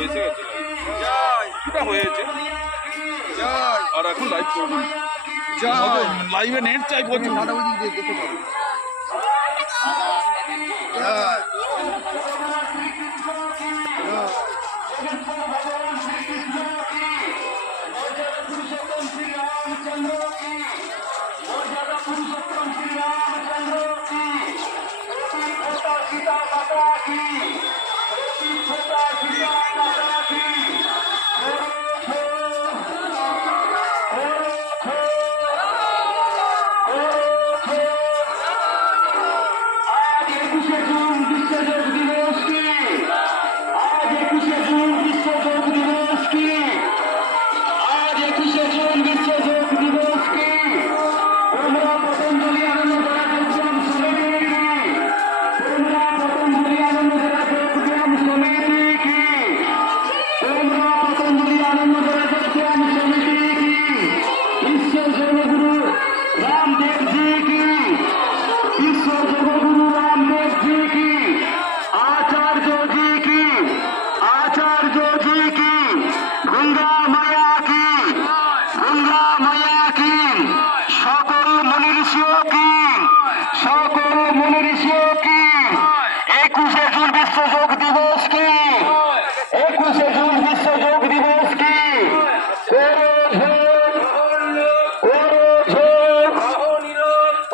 এসে গেছে এটা হয়েছে আর এখন লাইভ করবো লাইভে নেট চাই প্রচুর সকল মনীষী কি 21শে জুন বিশ্ব যোগ দিবস কি